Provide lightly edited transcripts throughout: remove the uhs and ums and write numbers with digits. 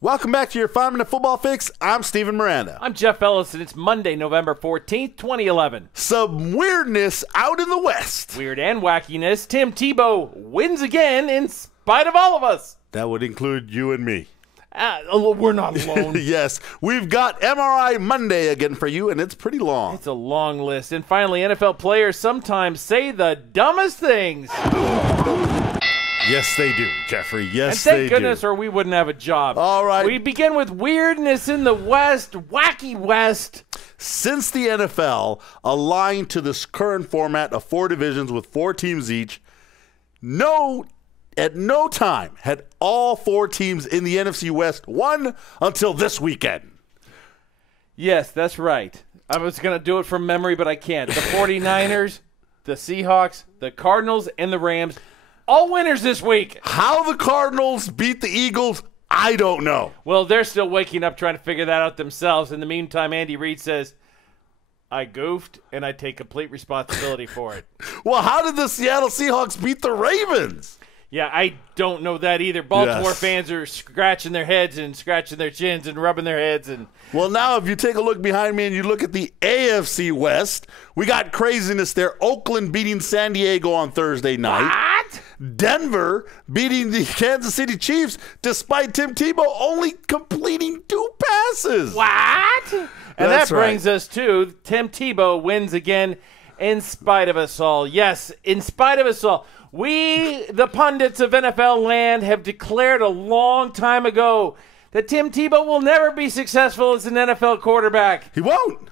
Welcome back to your 5-Minute Football Fix. I'm Steven Miranda. I'm Jeff Ellis, and it's Monday, November 14th, 2011. Some weirdness out in the West. Weird and wackiness. Tim Tebow wins again in spite of all of us. That would include you and me. We're not alone. Yes, we've got MRI Monday again for you, and it's pretty long. It's a long list. And finally, NFL players sometimes say the dumbest things. Yes, they do, Jeffrey. Yes, and they thank goodness, do. or we wouldn't have a job. All right. We begin with weirdness in the West, wacky West. Since the NFL aligned to this current format of 4 divisions with 4 teams each, at no time had all 4 teams in the NFC West won until this weekend. Yes, that's right. I was going to do it from memory, but I can't. The 49ers, the Seahawks, the Cardinals, and the Rams, all winners this week. How the Cardinals beat the Eagles, I don't know. Well, they're still waking up trying to figure that out themselves. In the meantime, Andy Reid says, I goofed, and I take complete responsibility for it. Well, how did the Seattle Seahawks beat the Ravens? Yeah, I don't know that either. Baltimore fans are scratching their heads and scratching their chins and rubbing their heads. Well, now if you take a look behind me and you look at the AFC West, we got craziness there. Oakland beating San Diego on Thursday night. What? Denver beating the Kansas City Chiefs despite Tim Tebow only completing 2 passes. What? And that brings us to Tim Tebow wins again in spite of us all. Yes, in spite of us all. We, the pundits of NFL land, have declared a long time ago that Tim Tebow will never be successful as an NFL quarterback. He won't.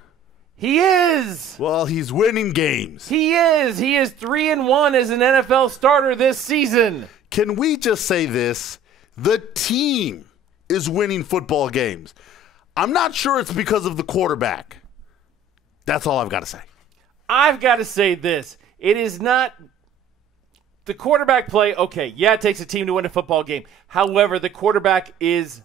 He is. Well, he's winning games. He is. He is 3-1 as an NFL starter this season. Can we just say this? The team is winning football games. I'm not sure it's because of the quarterback. That's all I've got to say. I've got to say this. It is not the quarterback play. Okay, yeah, it takes a team to win a football game. However, the quarterback is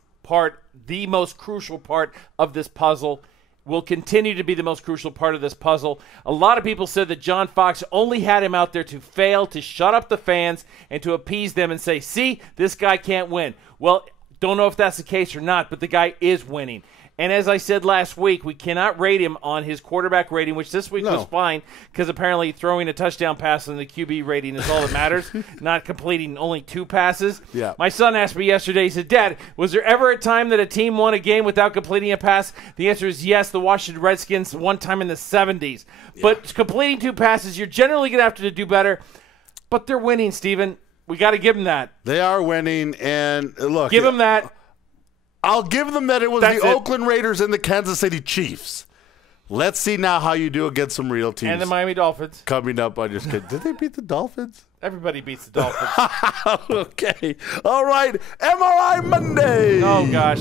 the most crucial part of this puzzle, will continue to be the most crucial part of this puzzle. A lot of people said that John Fox only had him out there to fail, to shut up the fans, and to appease them and say, see, this guy can't win. Well, don't know if that's the case or not, but the guy is winning. And as I said last week, we cannot rate him on his quarterback rating, which this week was fine because apparently throwing a touchdown pass in the QB rating is all that matters, not completing only 2 passes. Yeah. My son asked me yesterday, he said, Dad, was there ever a time that a team won a game without completing a pass? The answer is yes, the Washington Redskins one time in the 70s. Yeah. But completing 2 passes, you're generally going to have to do better. But they're winning, Steven. We got to give them that. They are winning, and look. Give them that. I'll give them that it was Oakland Raiders and the Kansas City Chiefs. Let's see now how you do against some real teams. And the Miami Dolphins. Coming up, I just kidding. Did they beat the Dolphins? Everybody beats the Dolphins. Okay. All right. MRI Monday. Oh, gosh.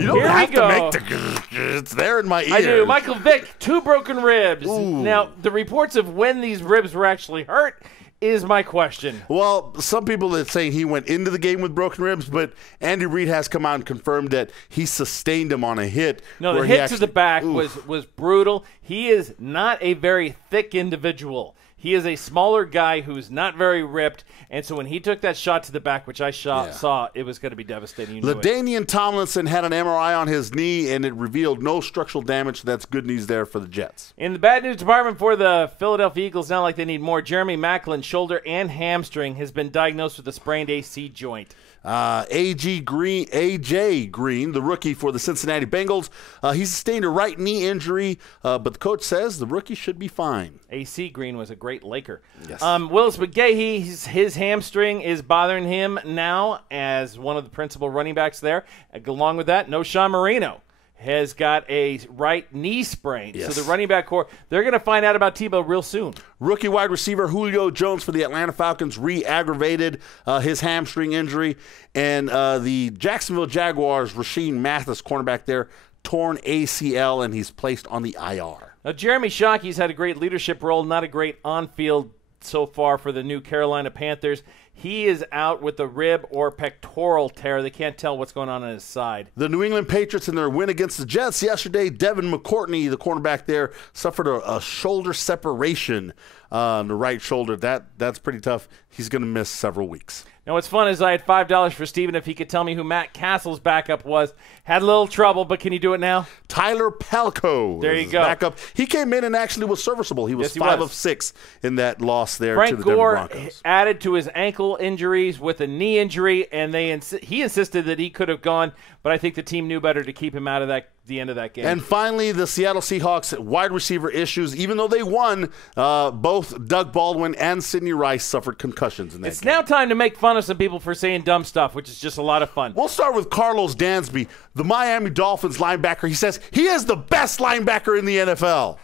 You don't have to make the it's there in my ear. I do. Michael Vick, 2 broken ribs. Ooh. Now, the reports of when these ribs were actually hurt is my question. Well, some people are saying he went into the game with broken ribs, but Andy Reid has come out and confirmed that he sustained him on a hit. No, the hit to the back was brutal. He is not a very thick individual. He is a smaller guy who's not very ripped, and so when he took that shot to the back, which I saw, it was going to be devastating. LaDainian Tomlinson had an MRI on his knee, and it revealed no structural damage. That's good news there for the Jets. In the bad news department for the Philadelphia Eagles, not like they need more, Jeremy Maclin, shoulder and hamstring, has been diagnosed with a sprained AC joint. AJ Green, the rookie for the Cincinnati Bengals, he sustained a right knee injury, but the coach says the rookie should be fine. AC Green was a great Laker. Yes. Willis McGahee, his hamstring is bothering him now as one of the principal running backs there. Along with that, Knowshon Moreno has got a right knee sprain. Yes. So the running back core, they're going to find out about Tebow real soon. Rookie wide receiver Julio Jones for the Atlanta Falcons re-aggravated his hamstring injury. And the Jacksonville Jaguars, Rasheed Mathis, cornerback there, torn ACL, and he's placed on the IR. Now, Jeremy Shockey's had a great leadership role, not a great on-field so far for the new Carolina Panthers. He is out with a rib or pectoral tear. They can't tell what's going on his side. The New England Patriots in their win against the Jets yesterday, Devin McCourtney, the cornerback there, suffered a shoulder separation on the right shoulder. That's pretty tough. He's going to miss several weeks. Now, what's fun is I had $5 for Steven if he could tell me who Matt Castle's backup was. Had a little trouble, but can you do it now? Tyler Palko. There you go. Backup. He came in and actually was serviceable. He was 5 of 6 in that loss there to the Gore Denver Broncos. added to his ankle injuries with a knee injury, and he insisted that he could have gone, but I think the team knew better to keep him out of the end of that game. And finally, the Seattle Seahawks wide receiver issues. Even though they won, both Doug Baldwin and Sidney Rice suffered concussions in that game. It's now time to make fun of some people for saying dumb stuff, which is just a lot of fun. We'll start with Carlos Dansby, the Miami Dolphins linebacker. He says he is the best linebacker in the NFL.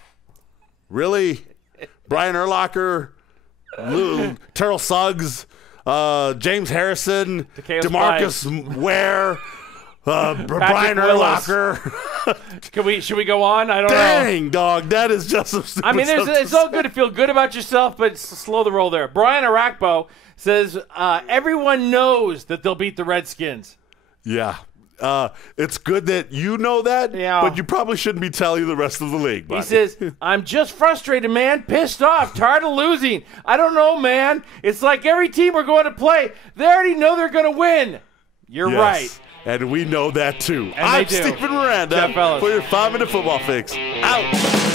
Really? Brian Urlacher, Terrell Suggs, James Harrison, DeMarcus Ware, Brian Willis. Urlacher. Should we go on? I don't know. Dang, dog, that is just some stupid it's all good to feel good about yourself, but slow the roll there. Brian Arakpo says everyone knows that they'll beat the Redskins. Yeah. It's good that you know that, but you probably shouldn't be telling the rest of the league. He says, I'm just frustrated, man, pissed off, tired of losing. I don't know, man. It's like every team we're going to play, they already know they're going to win. You're right. And we know that, too. And I'm they do. Stephen Miranda Jeff Ellis. for your 5-minute football fix. Out.